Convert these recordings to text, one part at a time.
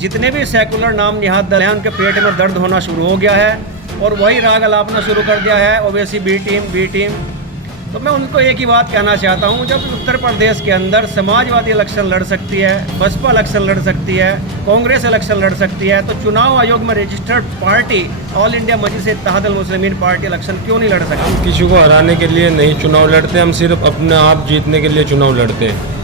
जितने भी सेकुलर नाम निहाद दल हैं उनके पेट में दर्द होना शुरू हो गया है और वही राग अलापना शुरू कर दिया है ओवैसी बी टीम। तो मैं उनको एक ही बात कहना चाहता हूँ, जब उत्तर प्रदेश के अंदर समाजवादी इलेक्शन लड़ सकती है, बसपा इलेक्शन लड़ सकती है, कांग्रेस इलेक्शन लड़ सकती है, तो चुनाव आयोग में रजिस्टर्ड पार्टी ऑल इंडिया मजलिस इत्तेहाद अल मुस्लिमीन पार्टी इलेक्शन क्यों नहीं लड़ सकती? हम किसी को हराने के लिए नहीं चुनाव लड़ते, हम सिर्फ अपने आप जीतने के लिए चुनाव लड़ते हैं।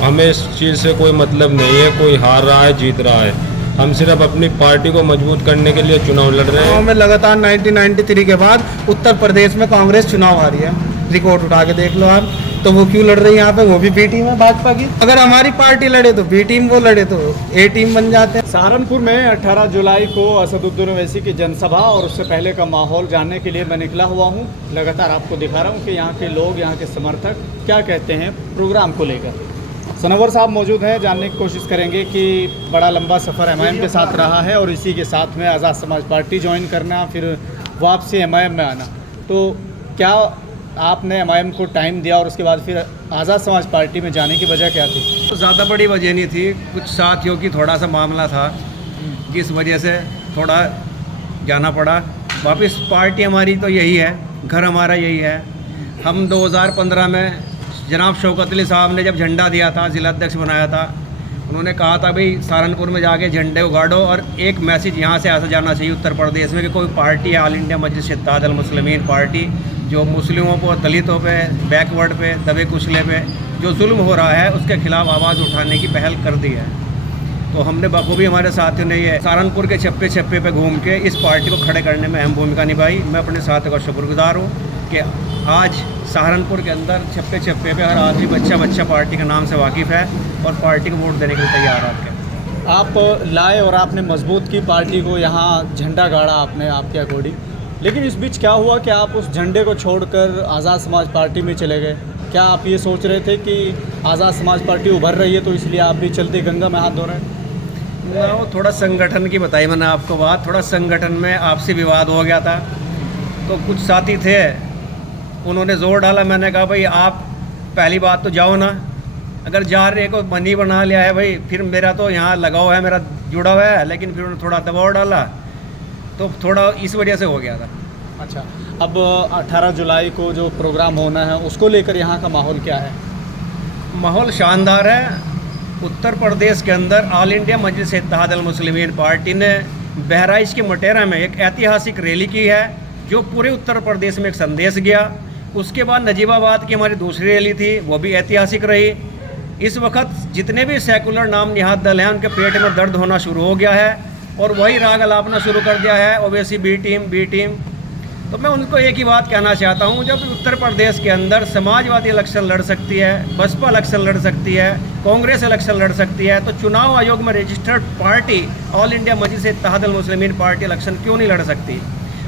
हमें इस चीज़ से कोई मतलब नहीं है कोई हार रहा है जीत रहा है, हम सिर्फ अपनी पार्टी को मजबूत करने के लिए चुनाव लड़ रहे हैं। में लगातार 1993 के बाद उत्तर प्रदेश में कांग्रेस चुनाव आ रही है, रिकॉर्ड उठा के देख लो आप। तो वो क्यों लड़ रही है यहाँ पे? वो भी बी टीम है भाजपा की। अगर हमारी पार्टी लड़े तो बी टीम, वो लड़े तो ए टीम बन जाते हैं। सहारनपुर में 18 जुलाई को असदुद्दीन ओवैसी की जनसभा और उससे पहले का माहौल जानने के लिए मैं निकला हुआ हूँ। लगातार आपको दिखा रहा हूँ कि यहाँ के लोग, यहाँ के समर्थक क्या कहते हैं प्रोग्राम को लेकर। सनवर साहब मौजूद हैं, जानने की कोशिश करेंगे कि बड़ा लंबा सफ़र एमआईएम के साथ रहा है और इसी के साथ में आज़ाद समाज पार्टी ज्वाइन करना, फिर वापसी एमआईएम में आना। तो क्या आपने एमआईएम को टाइम दिया और उसके बाद फिर आज़ाद समाज पार्टी में जाने की वजह क्या थी? तो ज़्यादा बड़ी वजह नहीं थी, कुछ साथियों की थोड़ा सा मामला था जिस वजह से थोड़ा जाना पड़ा वापस। पार्टी हमारी तो यही है, घर हमारा यही है। हम 2015 में जनाब शौकत अली साहब ने जब झंडा दिया था, ज़िला अध्यक्ष बनाया था, उन्होंने कहा था भाई सहारनपुर में जाके झंडे उगाड़ो और एक मैसेज यहाँ से ऐसा जाना चाहिए उत्तर प्रदेश में कि कोई पार्टी है ऑल इंडिया मजलिस इत्तेहाद अल मुस्लिमीन पार्टी जो मुस्लिमों को, दलितों पे, बैकवर्ड पे, दबे कुचले पे जो जुल्म हो रहा है उसके खिलाफ आवाज़ उठाने की पहल कर दी है। तो हमने बखूबी हमारे साथियों ने ये सहारनपुर के चप्पे चप्पे पे घूम के इस पार्टी को खड़े करने में अहम भूमिका निभाई। मैं अपने साथियों का शुक्रगुजार हूँ कि आज सहारनपुर के अंदर चप्पे चप्पे पे हर आदमी बच्चा पार्टी के नाम से वाकिफ़ है और पार्टी को वोट देने के लिए तैयार है। आप लाए और आपने मजबूत की पार्टी को, यहाँ झंडा गाड़ा आपने आपके अकॉर्डिंग, लेकिन इस बीच क्या हुआ कि आप उस झंडे को छोड़कर आज़ाद समाज पार्टी में चले गए? क्या आप ये सोच रहे थे कि आज़ाद समाज पार्टी उभर रही है तो इसलिए आप भी चलते गंगा में हाथ धो रहे हैं? वो थोड़ा संगठन की बताई मैंने आपको बात, थोड़ा संगठन में आपसी विवाद हो गया था। तो कुछ साथी थे, उन्होंने ज़ोर डाला। मैंने कहा भाई आप पहली बात तो जाओ ना, अगर जा रहे को बंदी बना लिया है भाई, फिर मेरा तो यहाँ लगाव है, मेरा जुड़ा हुआ है, लेकिन फिर उन्होंने थोड़ा दबाव डाला तो थोड़ा इस वजह से हो गया था। अच्छा, अब 18 जुलाई को जो प्रोग्राम होना है उसको लेकर यहाँ का माहौल क्या है? माहौल शानदार है। उत्तर प्रदेश के अंदर ऑल इंडिया मजलिस इत्तेहाद अल मुस्लिमीन पार्टी ने बहराइच के मटेरा में एक ऐतिहासिक रैली की है जो पूरे उत्तर प्रदेश में एक संदेश गया। उसके बाद नजीबाबाद की हमारी दूसरी रैली थी, वो भी ऐतिहासिक रही। इस वक्त जितने भी सेकुलर नाम निहाद दल हैं उनके पेट में दर्द होना शुरू हो गया है और वही राग अलापना शुरू कर दिया है ओवैसी बी टीम। तो मैं उनको एक ही बात कहना चाहता हूँ, जब उत्तर प्रदेश के अंदर समाजवादी इलेक्शन लड़ सकती है, बसपा इलेक्शन लड़ सकती है, कांग्रेस इलेक्शन लड़ सकती है, तो चुनाव आयोग में रजिस्टर्ड पार्टी ऑल इंडिया मजलिस इत्तेहाद अल मुस्लिमीन पार्टी इलेक्शन क्यों नहीं लड़ सकती?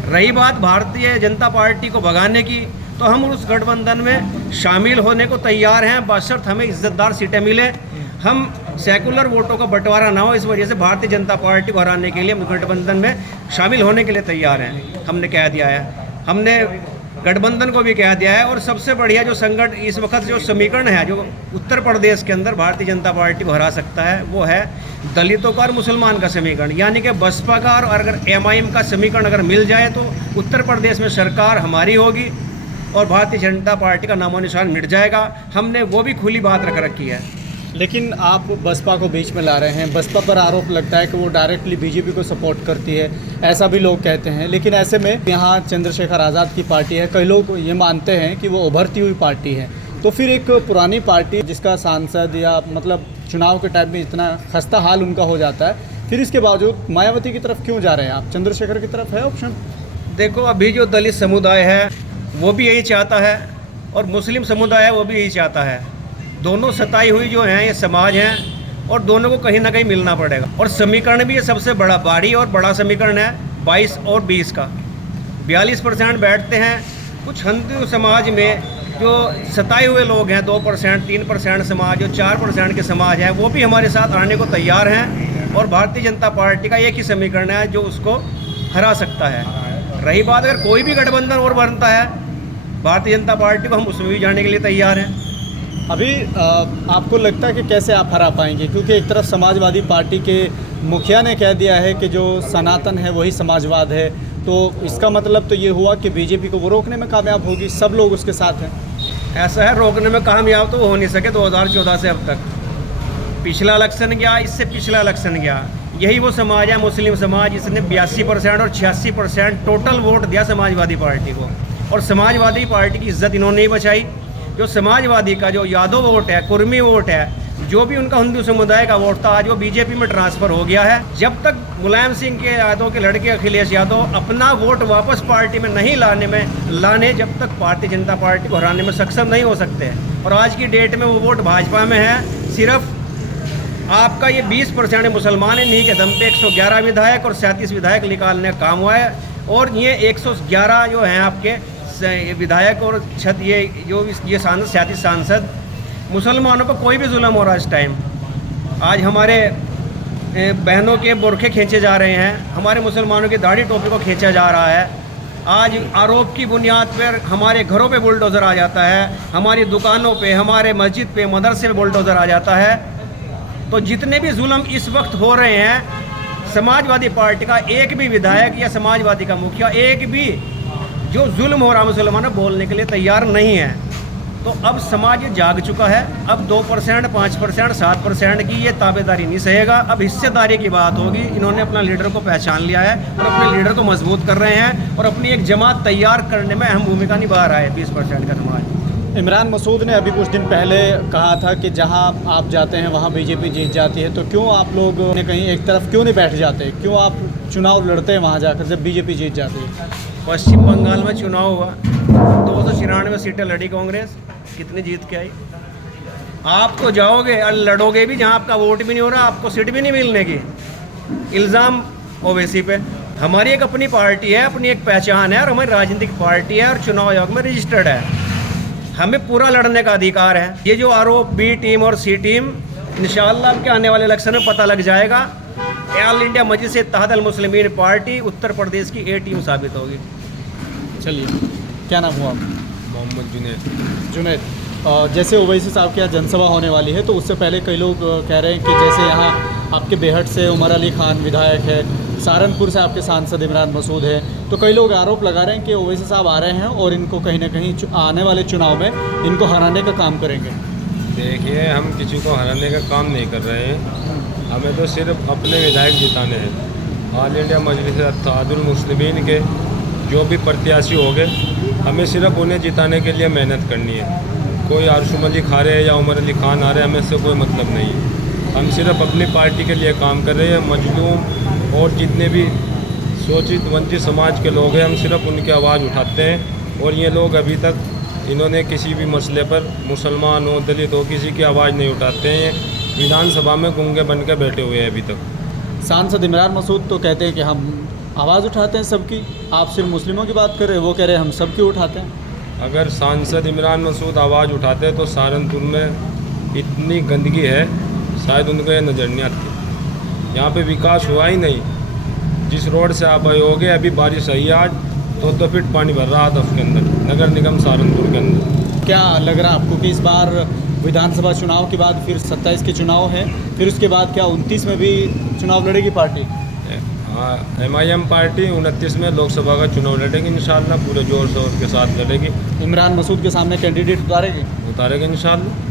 रही बात भारतीय जनता पार्टी को भगाने की, तो हम उस गठबंधन में शामिल होने को तैयार हैं, बशर्त हमें इज्जतदार सीटें मिले, हम सेकुलर वोटों का बंटवारा ना हो। इस वजह से भारतीय जनता पार्टी को हराने के लिए हम गठबंधन में शामिल होने के लिए तैयार हैं। हमने कह दिया है, हमने गठबंधन को भी कह दिया है। और सबसे बढ़िया जो संगठन इस वक्त जो समीकरण है जो उत्तर प्रदेश के अंदर भारतीय जनता पार्टी को हरा सकता है, वो है दलितों का और मुसलमान का समीकरण, यानी कि बसपा का और अगर एमआईएम का समीकरण अगर मिल जाए तो उत्तर प्रदेश में सरकार हमारी होगी और भारतीय जनता पार्टी का नामो निशान मिट जाएगा। हमने वो भी खुली बात रख रखी है। लेकिन आप बसपा को बीच में ला रहे हैं। बसपा पर आरोप लगता है कि वो डायरेक्टली बीजेपी को सपोर्ट करती है, ऐसा भी लोग कहते हैं। लेकिन ऐसे में यहाँ चंद्रशेखर आज़ाद की पार्टी है, कई लोग ये मानते हैं कि वो उभरती हुई पार्टी है। तो फिर एक पुरानी पार्टी जिसका सांसद या मतलब चुनाव के टाइम में इतना खस्ता हाल उनका हो जाता है, फिर इसके बावजूद मायावती की तरफ क्यों जा रहे हैं आप? चंद्रशेखर की तरफ है ऑप्शन? देखो, अभी जो दलित समुदाय है वो भी यही चाहता है और मुस्लिम समुदाय है वो भी यही चाहता है। दोनों सताई हुई जो हैं ये समाज हैं और दोनों को कहीं ना कहीं मिलना पड़ेगा। और समीकरण भी ये सबसे बड़ा भारी और बड़ा समीकरण है 22 और 20 का। 42% बैठते हैं। कुछ हिंदू समाज में जो सताए हुए लोग हैं 2%, 3% समाज, जो 4% के समाज हैं, वो भी हमारे साथ आने को तैयार हैं। और भारतीय जनता पार्टी का एक ही समीकरण है जो उसको हरा सकता है। रही बात अगर कोई भी गठबंधन और बनता है भारतीय जनता पार्टी को, हम उसमें भी जाने के लिए तैयार हैं। अभी आपको लगता है कि कैसे आप हरा पाएंगे, क्योंकि एक तरफ समाजवादी पार्टी के मुखिया ने कह दिया है कि जो सनातन है वही समाजवाद है, तो इसका मतलब तो ये हुआ कि बीजेपी को वो रोकने में कामयाब होगी, सब लोग उसके साथ हैं। ऐसा है, रोकने में कामयाब तो हो नहीं सके 2014 से अब तक। पिछला इलेक्शन गया, इससे पिछला इलेक्शन गया, यही वो समाज है मुस्लिम समाज, इसने 82% और 86% टोटल वोट दिया समाजवादी पार्टी को, और समाजवादी पार्टी की इज्जत इन्होंने नहीं बचाई। जो समाजवादी का जो यादव वोट है, कुर्मी वोट है, जो भी उनका हिंदू समुदाय का वोट था, आज वो बीजेपी में ट्रांसफ़र हो गया है। जब तक मुलायम सिंह के यादव के लड़के अखिलेश यादव अपना वोट वापस पार्टी में नहीं लाने जब तक भारतीय जनता पार्टी को हराने में सक्षम नहीं हो सकते हैं। और आज की डेट में वो वोट भाजपा में है। सिर्फ आपका ये 20% मुसलमान है, नहीं के दम पे 111 विधायक और 37 विधायक निकालने का काम हुआ है, और ये 111 जो हैं आपके विधायक और ये सांसद 37 सांसद, मुसलमानों पर कोई भी जुल्म हो रहा है इस टाइम। आज हमारे बहनों के बुरखे खींचे जा रहे हैं, हमारे मुसलमानों की दाढ़ी टोपी को खींचा जा रहा है। आज आरोप की बुनियाद पर हमारे घरों पे बुलडोज़र आ जाता है, हमारी दुकानों पे, हमारे मस्जिद पे, मदरसे पे बुलडोज़र आ जाता है। तो जितने भी जुल्म इस वक्त हो रहे हैं, समाजवादी पार्टी का एक भी विधायक या समाजवादी का मुखिया एक भी जो जुल्म हो रहा मुसलमानों बोलने के लिए तैयार नहीं है। तो अब समाज जाग चुका है। अब 2%, 5%, 7% की ये ताबेदारी नहीं सहेगा। अब हिस्सेदारी की बात होगी। इन्होंने अपना लीडर को पहचान लिया है और अपने लीडर को मजबूत कर रहे हैं और अपनी एक जमात तैयार करने में अहम भूमिका निभा रहा है 20% का समाज। इमरान मसूद ने अभी कुछ दिन पहले कहा था कि जहां आप जाते हैं वहां बीजेपी जीत जाती है, तो क्यों आप लोग ने कहीं एक तरफ क्यों नहीं बैठ जाते, क्यों आप चुनाव लड़ते हैं वहां जाकर जब बीजेपी जीत जाती है? पश्चिम बंगाल में चुनाव हुआ, 294 सीटें लड़ी कांग्रेस, कितनी जीत के आई। आप तो जाओगे और लड़ोगे भी जहां आपका वोट भी नहीं हो रहा, आपको सीट भी नहीं मिलने की। इल्ज़ाम ओवैसी पे। हमारी एक अपनी पार्टी है, अपनी एक पहचान है और हमारी राजनीतिक पार्टी है और चुनाव आयोग में रजिस्टर्ड है। हमें पूरा लड़ने का अधिकार है। ये जो आरोप बी टीम और सी टीम, इंशाअल्लाह के आने वाले इलेक्शन में पता लग जाएगा। ऑल इंडिया मजलिस इत्तेहाद अल मुस्लिमीन पार्टी उत्तर प्रदेश की ए टीम साबित होगी। चलिए, क्या नाम हुआ आप? मोहम्मद जुनैद, जैसे ओवैसी साहब के यहाँ जनसभा होने वाली है, तो उससे पहले कई लोग कह रहे हैं कि जैसे यहाँ आपके बेहट से उमर अली खान विधायक है, सहारनपुर से आपके सांसद इमरान मसूद है, तो कई लोग आरोप लगा रहे हैं कि ओवैसी साहब आ रहे हैं और इनको कहीं ना कहीं आने वाले चुनाव में इनको हराने का काम करेंगे। देखिए, हम किसी को हराने का काम नहीं कर रहे हैं, हमें तो सिर्फ अपने विधायक जिताने हैं। ऑल इंडिया मजलिस इत्तेहाद अल मुस्लिमीन के जो भी प्रत्याशी होंगे, हमें सिर्फ उन्हें जिताने के लिए मेहनत करनी है। कोई आरशुम अली खा रहे या उमर अली खान आ रहे, हमें इससे कोई मतलब नहीं है। हम सिर्फ अपनी पार्टी के लिए काम कर रहे हैं। मजलूम और जितने भी शोषित वंचित समाज के लोग हैं, हम सिर्फ उनकी आवाज़ उठाते हैं। और ये लोग अभी तक इन्होंने किसी भी मसले पर, मुसलमान हो, दलित हो, किसी की आवाज़ नहीं उठाते हैं। विधानसभा में गूंगे बन कर बैठे हुए हैं अभी तक। सांसद इमरान मसूद तो कहते हैं कि हम आवाज़ उठाते हैं सबकी, आप सिर्फ मुस्लिमों की बात कर रहे हैं, वो कह रहे हैं हम सबकी उठाते हैं। अगर सांसद इमरान मसूद आवाज़ उठाते तो सहारनपुर में इतनी गंदगी है, शायद उनको ये नज़र नहीं आती। यहाँ पे विकास हुआ ही नहीं। जिस रोड से आप आए होगे, अभी बारिश आई आज, तो 2 फीट पानी भर रहा था उसके अंदर, नगर निगम सहारनपुर के अंदर। क्या लग रहा है आपको कि इस बार विधानसभा चुनाव के बाद फिर 27 के चुनाव है, फिर उसके बाद क्या 29 में भी चुनाव लड़ेगी पार्टी? हाँ, MIM पार्टी 29 में लोकसभा का चुनाव लड़ेगी इंशाल्लाह, पूरे जोर शोर के साथ लड़ेगी। इमरान मसूद के सामने कैंडिडेट उतारेगी इंशाल्लाह।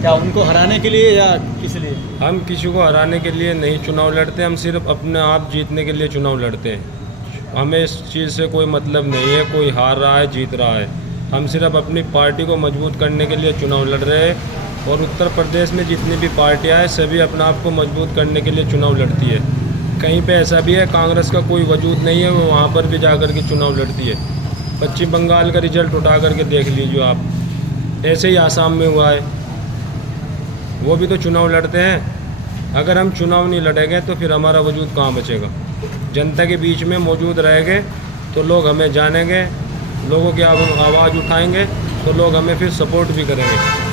क्या उनको हराने के लिए या किस लिए? हम किसी को हराने के लिए नहीं चुनाव लड़ते, हम सिर्फ अपने आप जीतने के लिए चुनाव लड़ते हैं। हमें इस चीज़ से कोई मतलब नहीं है कोई हार रहा है जीत रहा है। हम सिर्फ अपनी पार्टी को मजबूत करने के लिए चुनाव लड़ रहे हैं। और उत्तर प्रदेश में जितनी भी पार्टियाँ हैं, सभी अपने आप को मजबूत करने के लिए चुनाव लड़ती है। कहीं पे ऐसा भी है कांग्रेस का कोई वजूद नहीं है, वो वहाँ पर भी जाकर के चुनाव लड़ती है। पश्चिम बंगाल का रिजल्ट उठा करके देख लीजिए आप। ऐसे ही आसाम में हुआ है, वो भी तो चुनाव लड़ते हैं। अगर हम चुनाव नहीं लड़ेंगे तो फिर हमारा वजूद कहाँ बचेगा? जनता के बीच में मौजूद रहेंगे तो लोग हमें जानेंगे, लोगों की आवाज़ उठाएंगे तो लोग हमें फिर सपोर्ट भी करेंगे।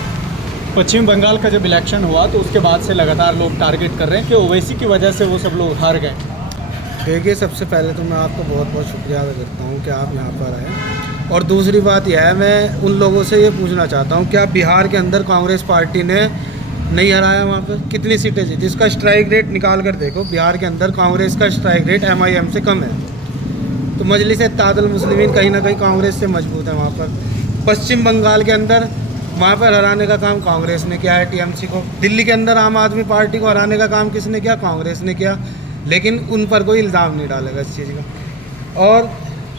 पश्चिम बंगाल का जब इलेक्शन हुआ तो उसके बाद से लगातार लोग टारगेट कर रहे हैं कि ओवैसी की वजह से वो सब लोग हार गए। देखिए, सबसे पहले तो मैं आपका बहुत बहुत शुक्रिया अदा करता हूँ कि आप यहाँ पर आए। और दूसरी बात यह है, मैं उन लोगों से ये पूछना चाहता हूँ, क्या बिहार के अंदर कांग्रेस पार्टी ने नहीं हराया? वहाँ पर कितनी सीटें जीती? इसका स्ट्राइक रेट निकाल कर देखो, बिहार के अंदर कांग्रेस का स्ट्राइक रेट MIM से कम है। तो मजलिस इत्तेहादुल मुस्लिमीन कहीं ना कहीं कांग्रेस से मजबूत है वहाँ पर। पश्चिम बंगाल के अंदर वहाँ पर हराने का काम कांग्रेस ने किया है TMC को। दिल्ली के अंदर आम आदमी पार्टी को हराने का काम किसने किया? कांग्रेस ने किया। लेकिन उन पर कोई इल्ज़ाम नहीं डालेगा इस चीज़ का। और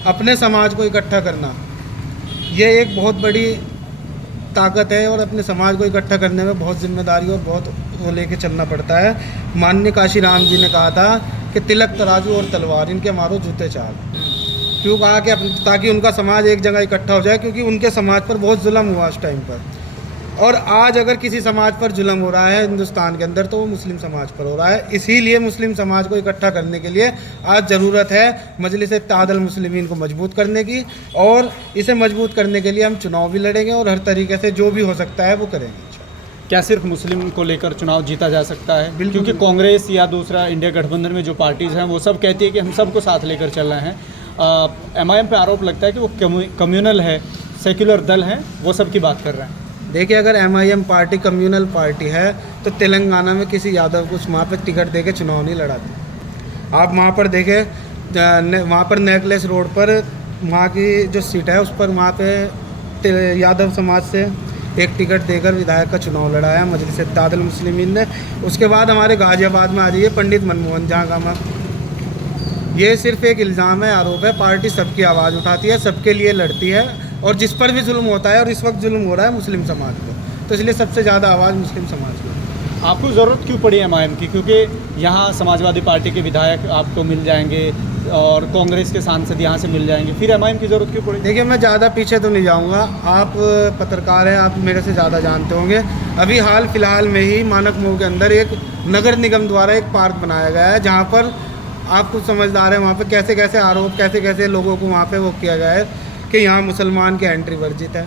अपने समाज को इकट्ठा करना, ये एक बहुत बड़ी ताकत है और अपने समाज को इकट्ठा करने में बहुत जिम्मेदारी और बहुत वो लेके चलना पड़ता है। माननीय काशी राम जी ने कहा था कि तिलक तराजू और तलवार इनके मारो जूते चाल। क्यों कहा? कि ताकि उनका समाज एक जगह इकट्ठा हो जाए, क्योंकि उनके समाज पर बहुत जुल्म हुआ उस टाइम पर। और आज अगर किसी समाज पर जुल्म हो रहा है हिंदुस्तान के अंदर, तो वो मुस्लिम समाज पर हो रहा है। इसीलिए मुस्लिम समाज को इकट्ठा करने के लिए आज ज़रूरत है मजलिस इत्तेहादुल मुस्लिमीन को मजबूत करने की। और इसे मजबूत करने के लिए हम चुनाव भी लड़ेंगे और हर तरीके से जो भी हो सकता है वो करेंगे। क्या सिर्फ मुस्लिम को लेकर चुनाव जीता जा सकता है? बिल्कुल। क्योंकि कांग्रेस या दूसरा इंडिया गठबंधन में जो पार्टीज़ हैं वो सब कहती है कि हम सबको साथ लेकर चल रहे हैं। MIM पे आरोप लगता है कि वो कम्युनल है, सेक्युलर दल हैं, वो सब की बात कर रहे हैं। देखिए, अगर MIM पार्टी कम्युनल पार्टी है तो तेलंगाना में किसी यादव को वहाँ पर टिकट दे के चुनाव नहीं लड़ाती। आप वहाँ पर देखें, वहाँ पर नेकलेस रोड पर वहाँ की जो सीट है उस पर वहाँ पे यादव समाज से एक टिकट देकर विधायक का चुनाव लड़ाया मजलिस इत्तेहादुल मुस्लिमीन ने। उसके बाद हमारे गाजियाबाद में आ जाइए, पंडित मनमोहन झा का ये सिर्फ एक इल्ज़ाम है, आरोप है। पार्टी सबकी आवाज़ उठाती है, सबके लिए लड़ती है और जिस पर भी जुल्म होता है, और इस वक्त जुल्म हो रहा है मुस्लिम समाज को, तो इसलिए सबसे ज़्यादा आवाज़ मुस्लिम समाज की। आपको ज़रूरत क्यों पड़ी MIM की? क्योंकि यहाँ समाजवादी पार्टी के विधायक आपको मिल जाएंगे और कांग्रेस के सांसद यहाँ से मिल जाएंगे, फिर MIM की ज़रूरत क्यों पड़ी? देखिए, मैं ज़्यादा पीछे तो नहीं जाऊँगा, आप पत्रकार हैं, आप मेरे से ज़्यादा जानते होंगे। अभी हाल फिलहाल में ही मानक मोड़ के अंदर एक नगर निगम द्वारा एक पार्क बनाया गया है, जहाँ पर आप कुछ समझदार हैं, वहाँ पे कैसे कैसे आरोप, कैसे कैसे लोगों को वहाँ पे वो किया गया है कि यहाँ मुसलमान की एंट्री वर्जित है।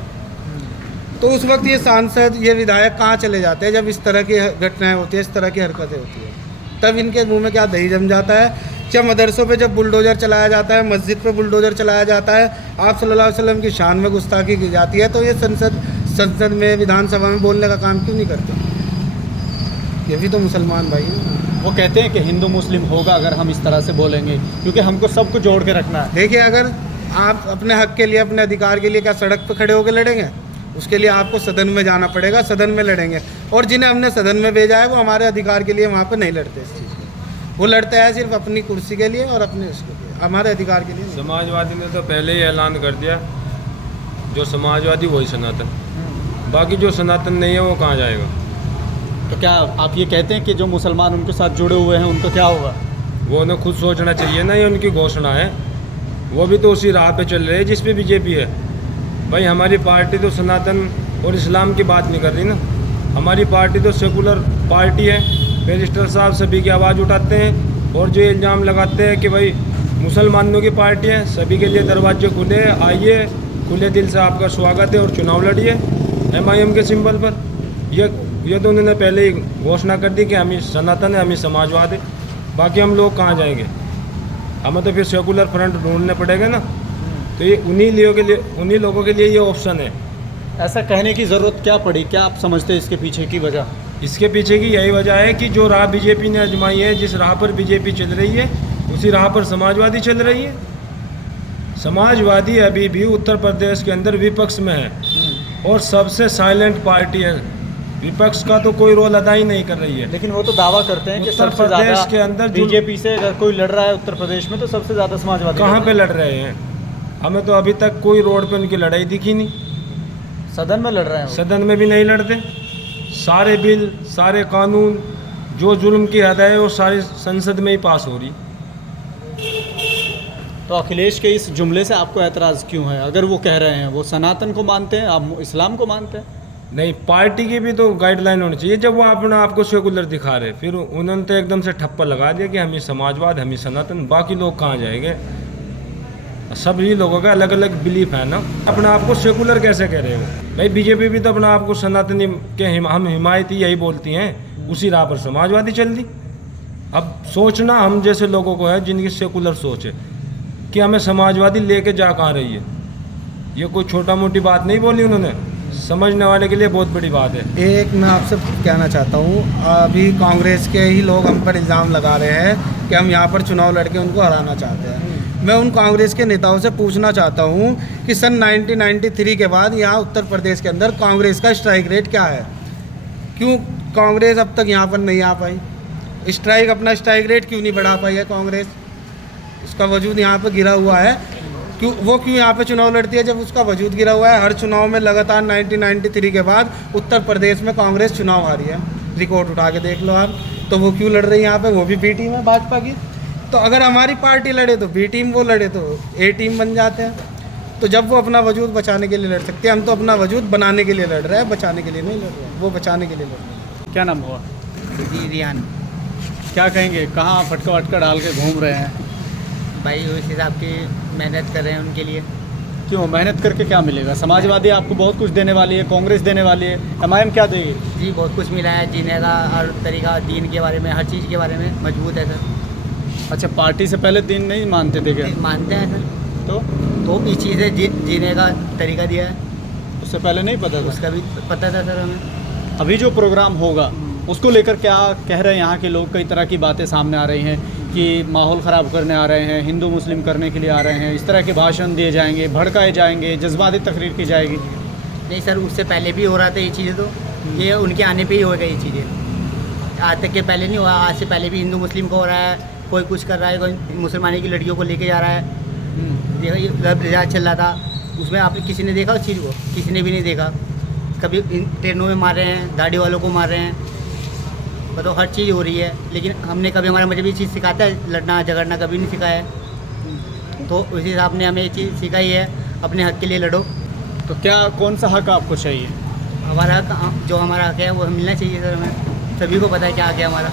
तो उस वक्त ये सांसद, ये विधायक कहाँ चले जाते हैं जब इस तरह की घटनाएं होती है, इस तरह की हरकतें होती है? तब इनके मुंह में क्या दही जम जाता है? जब मदरसों पे जब बुलडोज़र चलाया जाता है, मस्जिद पे बुलडोज़र चलाया जाता है, आप सल्लल्लाहु अलैहि वसल्लम की शान में गुस्ताखी की जाती है, तो ये संसद में, विधानसभा में बोलने का काम क्यों नहीं करते? ये भी तो मुसलमान भाई हैं। वो कहते हैं कि हिंदू मुस्लिम होगा अगर हम इस तरह से बोलेंगे, क्योंकि हमको सबको जोड़ के रखना है। देखिए, अगर आप अपने हक के लिए, अपने अधिकार के लिए क्या सड़क पर खड़े होकर लड़ेंगे? उसके लिए आपको सदन में जाना पड़ेगा, सदन में लड़ेंगे। और जिन्हें हमने सदन में भेजा है वो हमारे अधिकार के लिए वहाँ पर नहीं लड़ते इस चीज़ में। वो लड़ते हैं सिर्फ अपनी कुर्सी के लिए और अपने उसके लिए, हमारे अधिकार के लिए नहीं। समाजवादी ने तो पहले ही ऐलान कर दिया, जो समाजवादी वही सनातन, बाकी जो सनातन नहीं है वो कहाँ जाएगा? तो क्या आप ये कहते हैं कि जो मुसलमान उनके साथ जुड़े हुए हैं उनको क्या होगा? वो उन्हें खुद सोचना चाहिए ना, ये उनकी घोषणा है। वो भी तो उसी राह पे चल रहे हैं जिस पे बीजेपी है। भाई हमारी पार्टी तो सनातन और इस्लाम की बात नहीं कर रही ना, हमारी पार्टी तो सेकुलर पार्टी है। बैरिस्टर साहब सभी की आवाज़ उठाते हैं और जो इल्ज़ाम लगाते हैं कि भाई मुसलमानों की पार्टी है, सभी के लिए दरवाजे खुले हैं, आइए, खुले दिल से आपका स्वागत है और चुनाव लड़िए MIM के सिंबल पर। ये तो उन्होंने पहले ही घोषणा कर दी कि हम ही सनातन है, हम ही समाजवाद है। बाकी हम लोग कहाँ जाएंगे? हमें तो फिर सेकुलर फ्रंट ढूंढने पड़ेगा ना। तो ये उन्हीं लोगों के लिए ये ऑप्शन है। ऐसा कहने की ज़रूरत क्या पड़ी? क्या आप समझते हैं इसके पीछे की वजह? इसके पीछे की यही वजह है कि जो राह बीजेपी ने आजमाई है, जिस राह पर बीजेपी चल रही है, उसी राह पर समाजवादी चल रही है। समाजवादी अभी भी उत्तर प्रदेश के अंदर विपक्ष में है और सबसे साइलेंट पार्टी है। विपक्ष का तो कोई रोल अदा ही नहीं कर रही है। लेकिन वो तो दावा करते हैं कि उत्तर सबसे प्रदेश ज़्यादा के अंदर बीजेपी से अगर कोई लड़ रहा है उत्तर प्रदेश में तो सबसे ज़्यादा समाजवादी। कहाँ पे लड़ रहे हैं? हमें तो अभी तक कोई रोड पे उनकी लड़ाई दिखी नहीं। सदन में लड़ रहे हैं वो। सदन में भी नहीं लड़ते। सारे बिल, सारे कानून, जो जुल्म की हद है वो सारी संसद में ही पास हो रही। तो अखिलेश के इस जुमले से आपको ऐतराज़ क्यों है? अगर वो कह रहे हैं वो सनातन को मानते हैं, आप इस्लाम को मानते हैं? नहीं, पार्टी की भी तो गाइडलाइन होनी चाहिए। जब वो अपना आपको सेकुलर दिखा रहे, फिर उन्होंने तो एकदम से ठप्पा लगा दिया कि हम ही समाजवाद, हम ही सनातन, बाकी लोग कहाँ जाएंगे? सभी लोगों का अलग अलग बिलीफ है ना। अपना आपको सेकुलर कैसे कह रहे हो? भाई बीजेपी भी तो अपना आपको सनातनी के हम हिमायती यही बोलती हैं, उसी राह पर समाजवादी चल दी। अब सोचना हम जैसे लोगों को है जिनकी सेकुलर सोच है कि हमें समाजवादी लेके जा कहाँ रही है। ये कोई छोटा मोटी बात नहीं बोली उन्होंने, समझने वाले के लिए बहुत बड़ी बात है। एक मैं आपसे कहना चाहता हूँ, अभी कांग्रेस के ही लोग हम पर इल्ज़ाम लगा रहे हैं कि हम यहाँ पर चुनाव लड़के उनको हराना चाहते हैं। मैं उन कांग्रेस के नेताओं से पूछना चाहता हूँ कि सन 1993 के बाद यहाँ उत्तर प्रदेश के अंदर कांग्रेस का स्ट्राइक रेट क्या है? क्यों कांग्रेस अब तक यहाँ पर नहीं आ पाई? अपना स्ट्राइक रेट क्यों नहीं बढ़ा पाई है कांग्रेस? उसका वजूद यहाँ पर गिरा हुआ है। क्यों यहाँ पे चुनाव लड़ती है जब उसका वजूद गिरा हुआ है? हर चुनाव में लगातार 1993 के बाद उत्तर प्रदेश में कांग्रेस चुनाव हारी है, रिकॉर्ड उठा के देख लो आप। तो वो क्यों लड़ रही है यहाँ पे? वो भी बी टीम है भाजपा की। तो अगर हमारी पार्टी लड़े तो बी टीम, वो लड़े तो ए टीम बन जाते हैं। तो जब वो अपना वजूद बचाने के लिए लड़ सकते हैं, हम तो अपना वजूद बनाने के लिए लड़ रहे हैं, बचाने के लिए नहीं लड़ रहे हैं। वो बचाने के लिए लड़ रहे हैं। क्या नाम हुआ? जी रियान। क्या कहेंगे, कहाँ फटका वटका डाल के घूम रहे हैं? भाई उस हिसाब की मेहनत कर रहे हैं उनके लिए। क्यों मेहनत करके क्या मिलेगा? समाजवादी आपको बहुत कुछ देने वाली है, कांग्रेस देने वाली है, एमआईएम क्या देगी? जी बहुत कुछ मिला है, जीने का हर तरीका, दीन के बारे में, हर चीज़ के बारे में मजबूत है सर। अच्छा, पार्टी से पहले दीन नहीं मानते थे क्या? मानते हैं सर। तो इस चीज़ से जीने का तरीका दिया है, उससे पहले नहीं पता था? उसका भी पता था सर हमें। अभी जो प्रोग्राम होगा उसको लेकर क्या कह रहे हैं यहाँ के लोग? कई तरह की बातें सामने आ रही हैं कि माहौल ख़राब करने आ रहे हैं, हिंदू मुस्लिम करने के लिए आ रहे हैं, इस तरह के भाषण दिए जाएंगे, भड़काए जाएंगे, जज्बाती तकरीर की जाएगी। नहीं सर, उससे पहले भी हो रहा था ये चीज़ें, तो ये उनके आने पे ही होगा ये चीज़ें। आज तक के पहले नहीं हुआ, आज से पहले भी हिंदू मुस्लिम को हो रहा है, कोई कुछ कर रहा है, कोई मुसलमानी की लड़कियों को लेके जा रहा है। देखो ये लव रिजाज चल रहा था, उसमें आपने किसी ने देखा उस चीज़ को? किसी ने भी नहीं देखा। कभी ट्रेनों में मार रहे हैं, गाड़ी वालों को मार रहे हैं, मतलब हर चीज़ हो रही है। लेकिन हमने कभी, हमारा मुझे भी चीज़ सिखाता है, लड़ना झगड़ना कभी नहीं सिखाया है। तो उसी हिसाब ने हमें ये चीज़ सिखाई है, अपने हक़ के लिए लड़ो। तो क्या कौन सा हक आपको चाहिए? हमारा हक़, जो हमारा हक़ है वो मिलना चाहिए सर हमें। सभी को पता है क्या हक़ है हमारा।